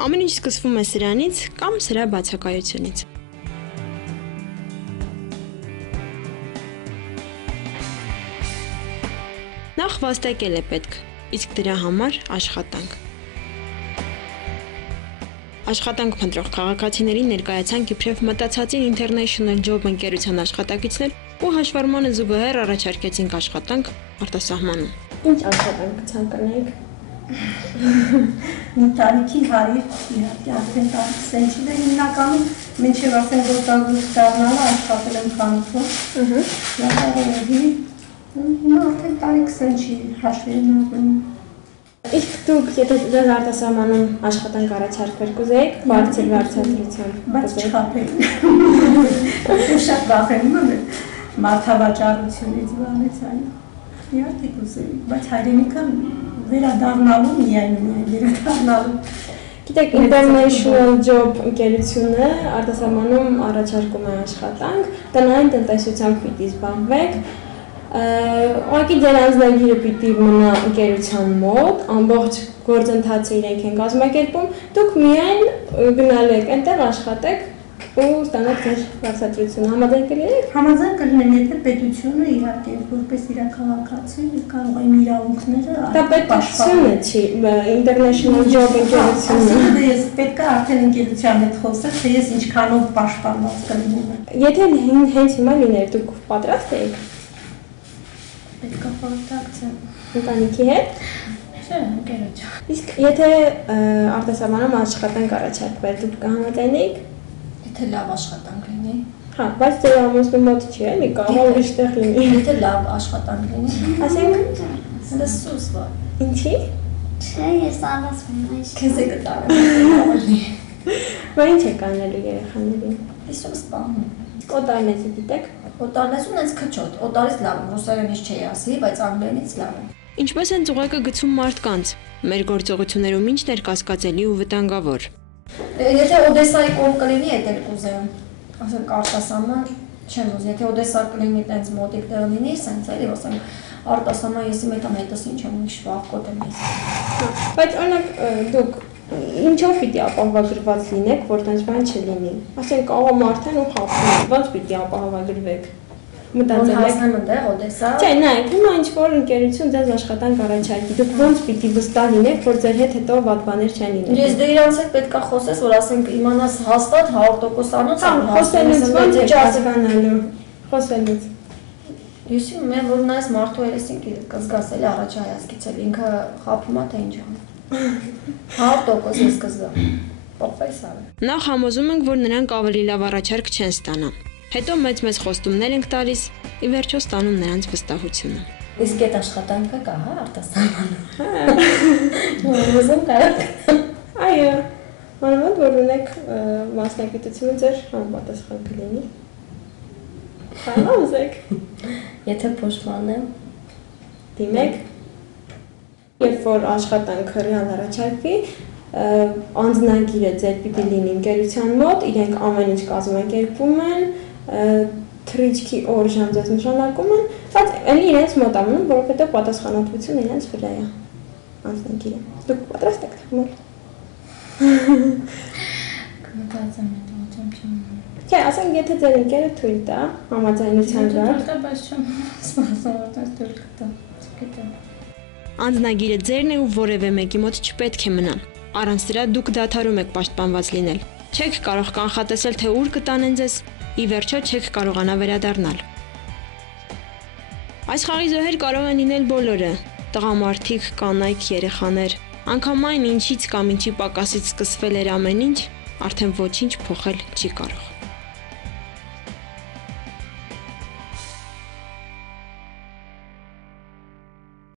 Ամեն ինչ սկսվում է սրանից կամ սրա բացակայությունից։ Նախ վաստակել է պետք, իսկ դրա համար աշխատանք։ Աշխատանք փնտրող քաղաքացիներին ներկայացանք իբրև մտածածին International Job ընկերության աշխատակիցներ ու հաշվառմանը զուգահեռ առաջարկեցինք աշխատանք արտասահմանում։ Ինչ աշխատանք ցանկանայիք։ Մի տարիքի հարիր, իհարկե արդեն տարիքսենչին է հիմնականում, մինչև արդեն գործազուրկ դառնալը աշխատել եմ խանութում, լավարողի, հիմա արդեն տարիքսենչի հաշվի եմ առնում։ Իսկ դուք, եթե ձեզ արտասահմանում աշխատանք առաջարկվեր կուզեիք, բարձր վարձատրությամբ բայց չխաբեին, շատ վախենում եմ մարդավաճառությունից բանից այն, իհարկե կուզեի, բայց հայրենիքը վերադառնալու միայն վերադառնալու։ Գիտեք, International Job ընկերությունը արտասահմանում առաջարկում է աշխատանք, տնային տնտեսությամբ պիտի զբաղվեք, ուղղակի ձեր անձնագիրը պիտի մնա ընկերության մոտ, ամբողջ գործընթացը իրենք են կազմակերպում, դուք միայն գնալու եք այնտեղ աշխատեք ու ստանաք ձեր վարձատրությունը, համաձայն կլինեք։ Համաձայն կլինեմ, եթե պետությունը իհարկե որպես իր քաղաքացի կարող է իր իրավունքները դա պետությունը չի, International Job ընկերությունը։ Ես պետք է արդեն ընկերության հետ խոսել, թե ես ինչքանով պաշտպանված կլինեմ։ Եթե հենց հիմա լիներ, դուք պատրաստ եք։ Պետք է խորհրդակցեմ։ Ընտանիքի հետ։ Չէ, ընկերոջ։ Իսկ եթե արտասահմանում աշխատանք առաջարկվեր, դուք կհամաձայնեիք։ Եթե լավ աշխատանք լինի։ Հա, բայց ձեր ամուսնու մոտ չի, էլի, կարող է ուրիշ տեղ լինի։ Եթե լավ աշխատանք լինի։ Ասենք, լսուս վա։ ինչի։ Չէ, ես առասվում եմ։ Քեզ է կտարեմ։ Բա ինչ եք անելու երեխաներին։ Իսում սպանում։ Օտարնեզը գիտեք։ Օտարնեզուն հենց քչոտ, օտարից լավ, ռուսերենից չի ասի, բայց անգլերենից լավ է։ Ինչպես են ծուղակը գցում մարդկանց։ Մեր գործողություններում ինչն էր կասկածելի ու վտանգավոր։ Եթե Օդեսայի կողմ կլինի, այդ էլ կուզեմ։ Ասենք արտասահման չեմ ուզի, եթե Օդեսա կլինի տենց մոտիկ տեղ լինի, սենց էլի, ասենք արտասահման եսի մեկ ամետս ինչ եմ ինչ վախկոտ եմ ես։ Բայց օրինակ դուք ինչով պիտի ապահովագրված լինեք, որ տենց բան չլինի։ Ասենք կարող մարդն ու խափում, ոնց պիտի ապահովագրվեք։ Մտածել եք հասնեմ այնտեղ Օդեսա։ Չէ, նայեք, հիմա ինչ որ ընկերություն ձեզ աշխատանք առաջարկի, դուք ոնց պիտի վստահ լինեք, որ ձեր հետ հետո վատ բաներ չեն լինելու։ Ես դե իրանց հետ պետքա խոսես, որ ասենք իմանաս հաստատ 100% անոց եմ խոսելուց ոնց եք հասկանալու։ Խոսելուց։ Ես իմեմ, որ նայես մարդու երեսին կզգաս էլի առաջ հայացքից էլ ինքը խափում է թե ինչ անի։ 100% ես կզգամ։ Պրոֆեսոր։ Նախ համոզում ենք, որ նրանք ավելի լավ առաջարկ չեն ստանա։ Հետո մեծ խոստումներ ենք տալիս, ի վերջո ստանում նրանց վստահությունը։ Իսկ այդ աշխատանքը կա, հա, արտասահմանում։ Ուզում կարա։ Այո, մանավանդ որ ունեք մասնագիտությունը ձեր համապատասխան կլինի։ Կարող ուզեք։ Եթե փոշմանեմ, դիմեք։ Երբ որ աշխատանքը ռեալ առաջարկվի, անձնագիրը ձեր պիտի լինի ընկերության մոտ, իրենք ամեն ինչ կազմակերպում են, թռիչքի օր ժամ ձեզ նշանակում են, բայց էլի իրենց մոտ ամնում, որովհետև պատասխանատվությունը իրենց վրա է անձնագիրը։ Դուք պատրաստ եք թվում։ կմտածեմ չեմ։ Չէ, ասենք եթե ձեր ընկերը թույլ տա, համաձայնության գար։ Բայց չեմ սպասում, որտեղ թույլ կտա։ Անձնագիրը ձերն է ու որևէ մեկի մոտ չպետք է մնա։ Առանց դրա դուք դադարում եք պաշտպանված լինել։ Չեք կարող կանխատեսել, թե ուր կտանեն ձեզ, ի վերջո չեք կարողանա վերադառնալ։ Այս խաղի զոհեր կարող են լինել բոլորը՝ տղամարդիկ, կանայք, երեխաներ, անգամ այն ինչից կամ ինչի պակասից սկսվել էր ամեն ինչ, արդեն ոչինչ փոխել չի կարող։